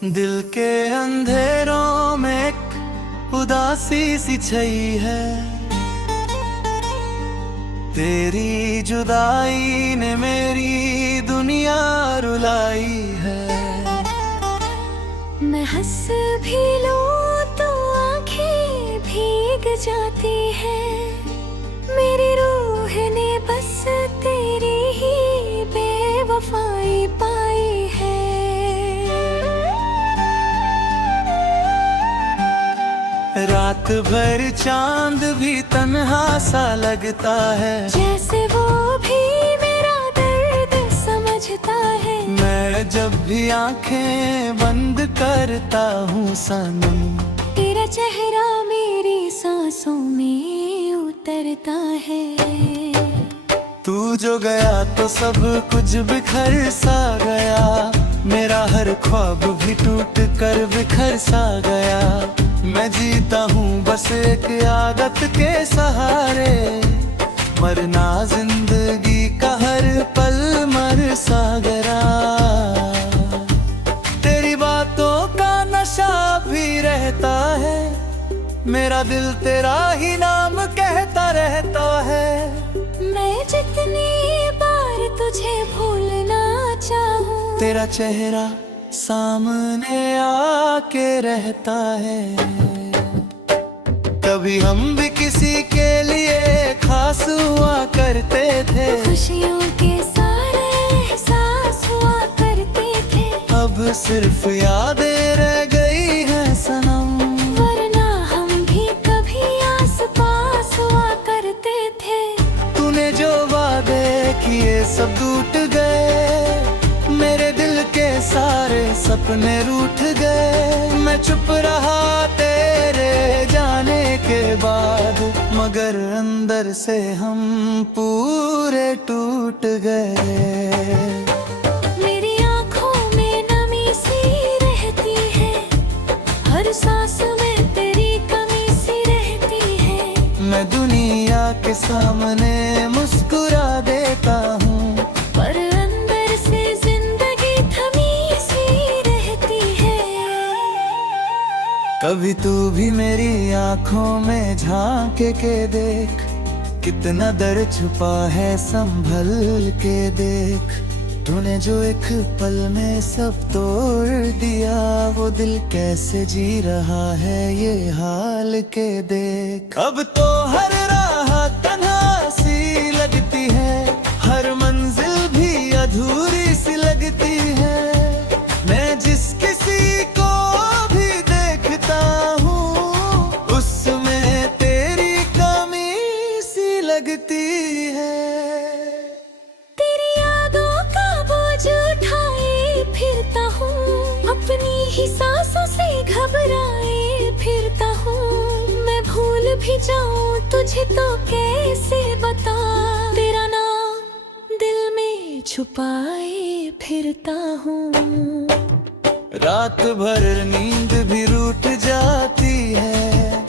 दिल के अंधेरों में एक उदासी सी छई है। तेरी जुदाई ने मेरी दुनिया रुलाई है। मैं हंस भी लूं तो आंखें भीग जाती है। मेरी रूह ने बस तेरी ही बेवफाई पाई है। रात भर चांद भी तन्हा सा लगता है। जैसे वो भी मेरा दर्द समझता है। मैं जब भी आंखें बंद करता हूँ सनम, तेरा चेहरा मेरी सांसों में उतरता है। तू जो गया तो सब कुछ बिखर सा गया। मेरा हर ख्वाब भी टूट कर बिखर सा गया। मैं जीता हूँ बस एक आदत के सहारे। मरना जिंदगी का हर पल मर सा गया। तेरी बातों का नशा भी रहता है। मेरा दिल तेरा ही नाम कहता रहता है। मैं जितनी बार तुझे भूलना चाहूं, तेरा चेहरा सामने आके रहता है। कभी हम भी किसी के लिए खास हुआ करते थे। खुशियों के सारे एहसास हुआ करते थे। अब सिर्फ यादें रह गई हैं सनम। वरना हम भी कभी आस पास हुआ करते थे। तूने जो वादे किए सब टूट गए। मेरे दिल के सारे सपने रूठ गए। मैं चुप रहा तेरे जाने के बाद, मगर अंदर से हम पूरे टूट गए। मेरी आँखों में नमी सी रहती है। हर सांस में तेरी कमी सी रहती है। मैं दुनिया के सामने मुस्कुरा देता हूँ, पर अंदर से जिंदगी थमी सी रहती है। कभी तू भी मेरी आँखों में झांक के देख। कितना दर्द छुपा है संभल के देख। तूने जो एक पल में सब तोड़ दिया, वो दिल कैसे जी रहा है ये हाल के देख। अब तो हर राह तन्हा सी लगती है। हर मंजिल भी अधूरी सी लगती है। मैं जिस किसी को भी देखता हूँ, उसमें तेरी कमी सी लगती है। तेरी यादों का बोझ उठाए फिरता हूँ। अपनी ही सांसों से घबराए फिरता हूँ। मैं भूल भी जाऊँ तुझे तो कैसे बता। तेरा नाम दिल में छुपाए फिरता हूँ। रात भर नींद भी रूठ जाती है।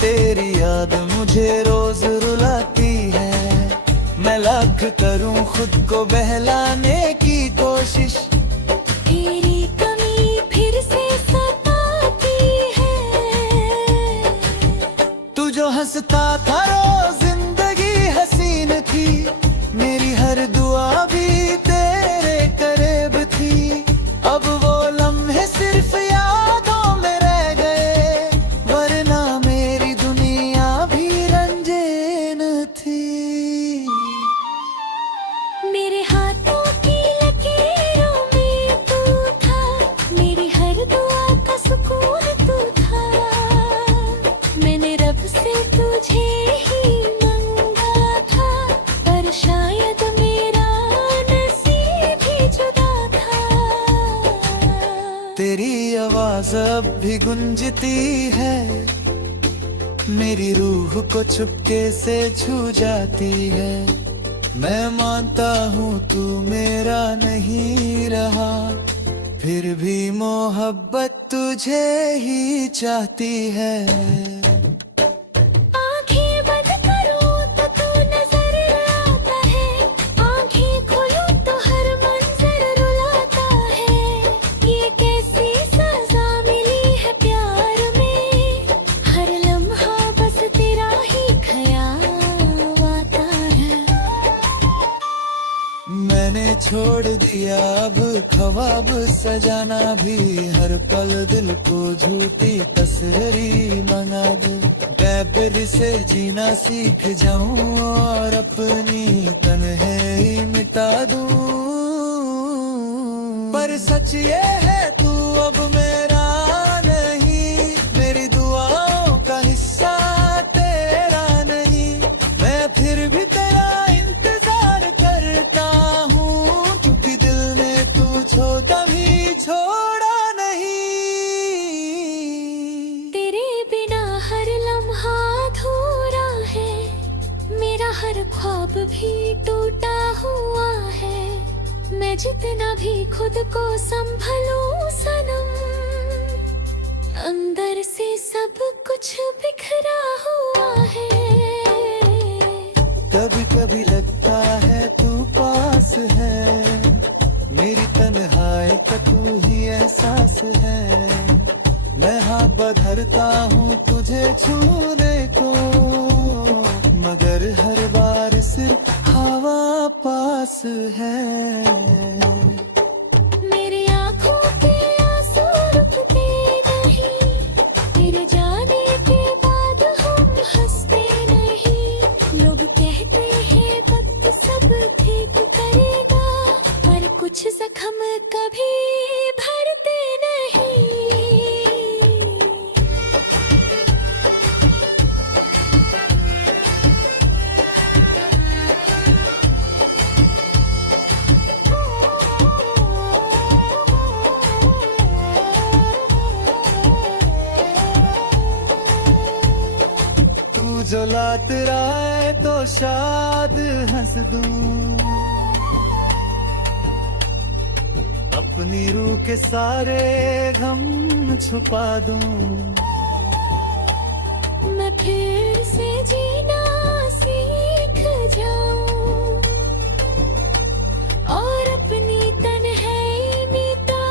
तेरी याद मुझे रोज रुलाती है। मैं लाख करूं खुद को बहलाने की कोशिश, तेरी कमी फिर से सताती है। तू जो हंसता था रोज जिंदगी हसीन थी। मेरी हर दुआ भी तेरे करीब थी। अब वो लम्हे सिर्फ यादों में रह गए, वरना मेरी दुनिया भी रंगीन थी। मेरे हाथों की लकीरों में तू था। मेरी हर दुआ का सुकून तू था। मैंने रब से तुझे ही मांगा था, पर शायद मेरा नसीब ही जुदा था। तेरी आवाज अब भी गूंजती है। मेरी रूह को चुपके से छू जाती है। मैं मानता हूँ तू मेरा नहीं रहा, फिर भी मोहब्बत तुझे ही चाहती है। आँखें बंद करूँ तो तू नजर आता है। आँखें खोलूँ तो हर मंजर रुलाता है। ये कैसी किया अब ख्वाब सजाना भी, हर पल दिल को झूठी तस्वीरी बना दे। बेबेरी से जीना सीख जाऊं और अपनी तन्हाई मिटा दूं, पर सच ये है तू अब मेरा नहीं, मेरी दुआओं का हिस्सा तेरा नहीं। मैं फिर भी तेरा इंतजार करता हूँ, क्योंकि दिल ने तुझको कभी छोड़ा नहीं। तेरे बिना हर लम्हा अधूरा है, मेरा हर ख्वाब भी टूटा हुआ है। मैं जितना भी खुद को संभलूं सनम, अंदर से सब कुछ बिखरा हुआ है। कभी कभी लगता है तू पास है, मेरी तन्हाई का तू ही एहसास है। मैं हाथ बधरता हूँ तुझे छूने को, मगर हर बार सिर्फ हवा पास है। मेरी आँखों के आंसू रुकते नहीं, तेरे जाने के बाद हम हंसते नहीं। लोग कहते हैं वक्त सब ठीक करेगा, पर कुछ जख्म कभी भरते नहीं। तू जो लात रहा है तो शायद हंस दूं, अपनी रूह के सारे गम छुपा दूं। मैं फिर से जीना सीख जाऊं और अपनी तन्हाई मिटा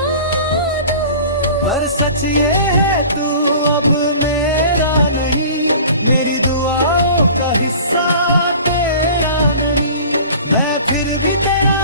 दूं, पर सच ये है तू अब मेरा नहीं, मेरी दुआओं का हिस्सा तेरा नहीं। मैं फिर भी तेरा